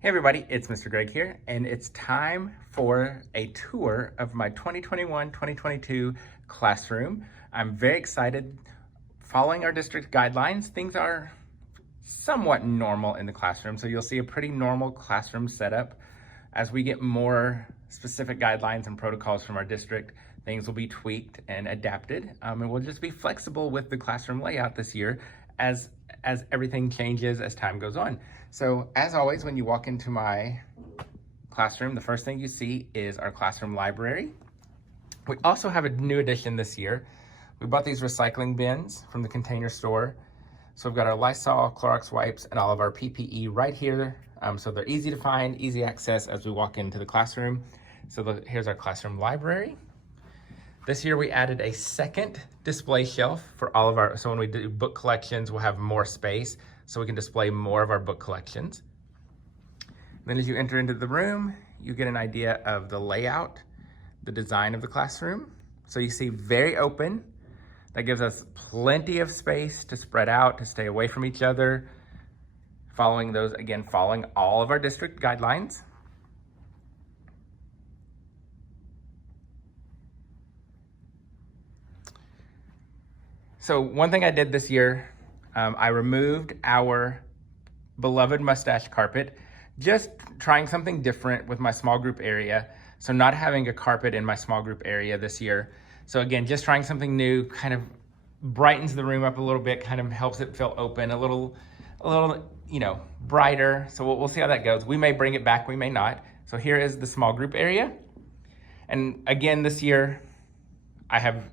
Hey everybody, it's Mr. Greg here, and it's time for a tour of my 2021-2022 classroom. I'm very excited. Following our district guidelines, things are somewhat normal in the classroom, so you'll see a pretty normal classroom setup. As we get more specific guidelines and protocols from our district, things will be tweaked and adapted, and we'll just be flexible with the classroom layout this year as everything changes as time goes on. So as always, when you walk into my classroom, the first thing you see is our classroom library. We also have a new addition this year. We bought these recycling bins from the Container Store. So we've got our Lysol, Clorox wipes, and all of our PPE right here. So they're easy to find, easy access as we walk into the classroom. So here's our classroom library. This year we added a second display shelf for all of our, so when we do book collections, we'll have more space so we can display more of our book collections. Then as you enter into the room, you get an idea of the layout, the design of the classroom. So you see very open. That gives us plenty of space to spread out, to stay away from each other, following all of our district guidelines. So one thing I did this year, I removed our beloved mustache carpet, just trying something different with my small group area. So not having a carpet in my small group area this year. So again, just trying something new, kind of brightens the room up a little bit, kind of helps it feel open, a little, brighter. So we'll see how that goes. We may bring it back, we may not. So here is the small group area. And again, this year, I have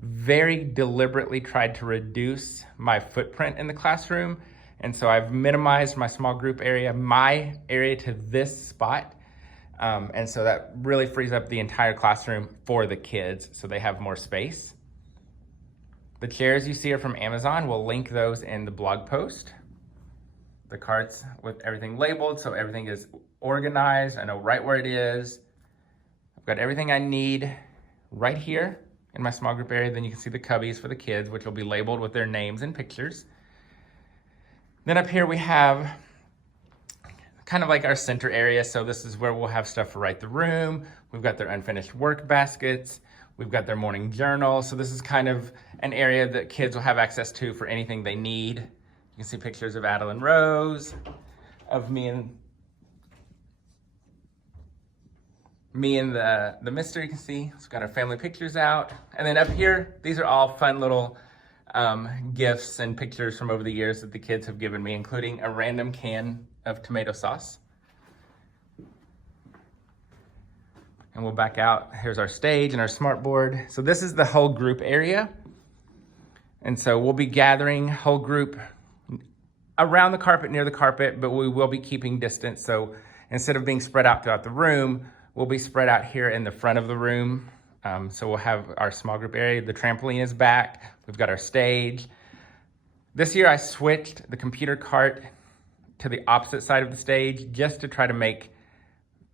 very deliberately tried to reduce my footprint in the classroom. And so I've minimized my small group area, my area to this spot. And so that really frees up the entire classroom for the kids so they have more space. The chairs you see are from Amazon. We'll link those in the blog post. The carts with everything labeled so everything is organized. I know right where it is. I've got everything I need right here in my small group area. Then you can see the cubbies for the kids, which will be labeled with their names and pictures. Then up here we have kind of like our center area. So this is where we'll have stuff for Write the Room. We've got their unfinished work baskets. We've got their morning journal. So this is kind of an area that kids will have access to for anything they need. You can see pictures of Adeline Rose, of me and the mister, you can see. It's got our family pictures out. And then up here, these are all fun little gifts and pictures from over the years that the kids have given me, including a random can of tomato sauce. And we'll back out. Here's our stage and our smart board. So this is the whole group area. And so we'll be gathering whole group around the carpet, near the carpet, but we will be keeping distance. So instead of being spread out throughout the room, we'll be spread out here in the front of the room. So we'll have our small group area. The trampoline is back. We've got our stage. This year I switched the computer cart to the opposite side of the stage just to try to make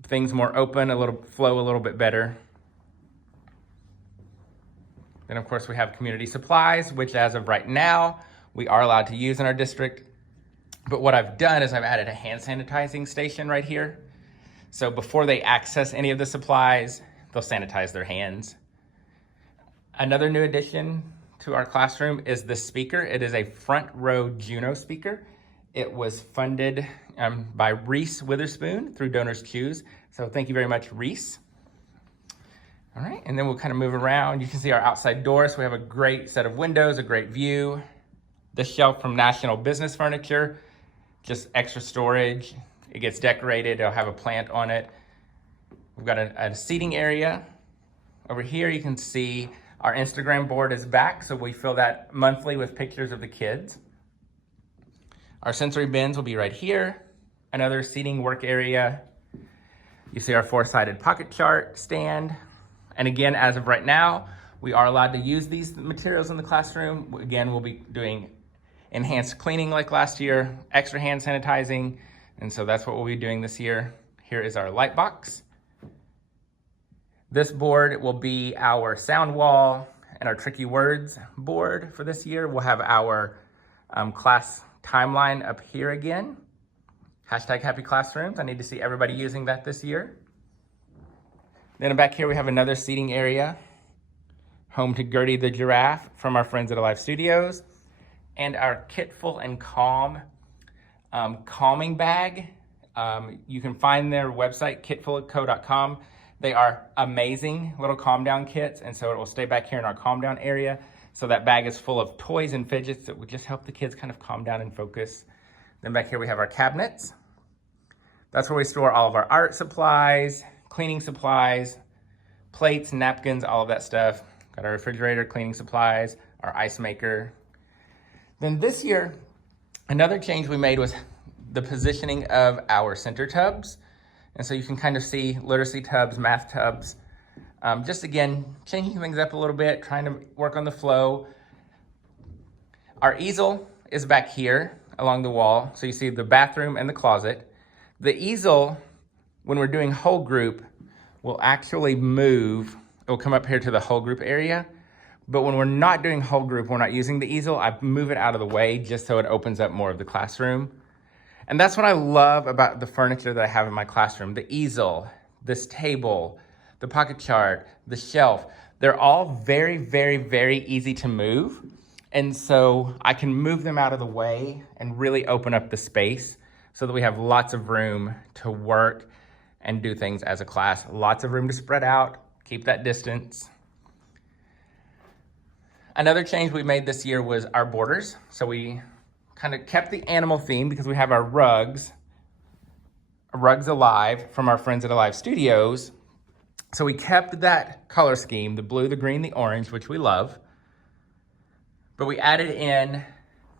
things more open, flow a little bit better. Then of course we have community supplies, which as of right now, we are allowed to use in our district. But what I've done is I've added a hand sanitizing station right here. So before they access any of the supplies, they'll sanitize their hands. Another new addition to our classroom is this speaker. It is a front row Juno speaker. It was funded by Reese Witherspoon through Donors Choose. So thank you very much, Reese. All right, and then we'll kind of move around. You can see our outside door. So we have a great set of windows, a great view. This shelf from National Business Furniture, just extra storage. It gets decorated, it'll have a plant on it. We've got a seating area. Over here you can see our Instagram board is back, so we fill that monthly with pictures of the kids. Our sensory bins will be right here. Another seating work area. You see our four-sided pocket chart stand. And again, as of right now, we are allowed to use these materials in the classroom. Again, we'll be doing enhanced cleaning like last year, extra hand sanitizing, and so that's what we'll be doing this year. Here is our light box. This board will be our sound wall and our tricky words board for this year. We'll have our class timeline up here again. Hashtag happy classrooms. I need to see everybody using that this year. Then back here we have another seating area, home to Gertie the giraffe from our friends at Alive Studios, and our Kitful and Calm calming bag. You can find their website, kitfulco.com. They are amazing little calm down kits, and so it will stay back here in our calm down area. So that bag is full of toys and fidgets that would just help the kids kind of calm down and focus. Then back here we have our cabinets. That's where we store all of our art supplies, cleaning supplies, plates, napkins, all of that stuff. Got our refrigerator, cleaning supplies, our ice maker. Then this year, another change we made was the positioning of our center tubs. And so you can kind of see literacy tubs, math tubs. Just again, changing things up a little bit, trying to work on the flow. Our easel is back here along the wall. So you see the bathroom and the closet. The easel, when we're doing whole group, will actually move. It will come up here to the whole group area. But when we're not doing whole group, we're not using the easel, I move it out of the way just so it opens up more of the classroom. And that's what I love about the furniture that I have in my classroom. The easel, this table, the pocket chart, the shelf, they're all very, very, very easy to move. And so I can move them out of the way and really open up the space so that we have lots of room to work and do things as a class. Lots of room to spread out, keep that distance. Another change we made this year was our borders. So we kind of kept the animal theme because we have our rugs Alive from our friends at Alive Studios. So we kept that color scheme, the blue, the green, the orange, which we love. But we added in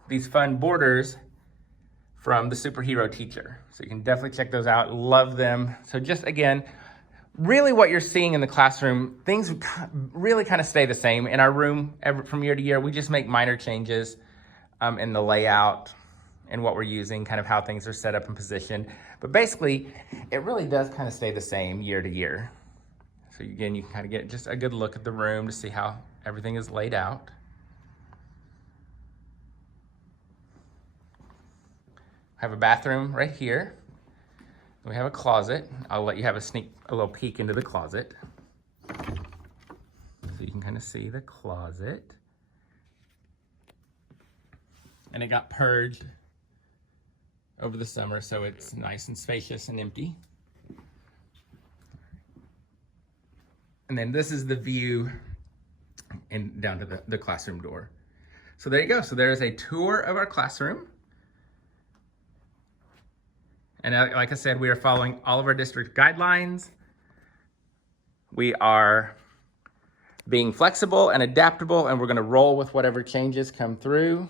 these fun borders from the Superhero Teacher. So you can definitely check those out, love them. So just again, really what you're seeing in the classroom, things really kind of stay the same. In our room, from year to year, we just make minor changes in the layout and what we're using, kind of how things are set up and positioned. But basically, it really does kind of stay the same year to year. So again, you can kind of get just a good look at the room to see how everything is laid out. I have a bathroom right here. We have a closet. I'll let you have a little peek into the closet. So you can kind of see the closet. And it got purged over the summer, so it's nice and spacious and empty. And then this is the view down to the classroom door. So there you go. So there's a tour of our classroom. And like I said, we are following all of our district guidelines. We are being flexible and adaptable, and we're gonna roll with whatever changes come through.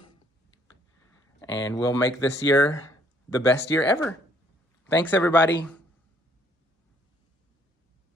And we'll make this year the best year ever. Thanks, everybody.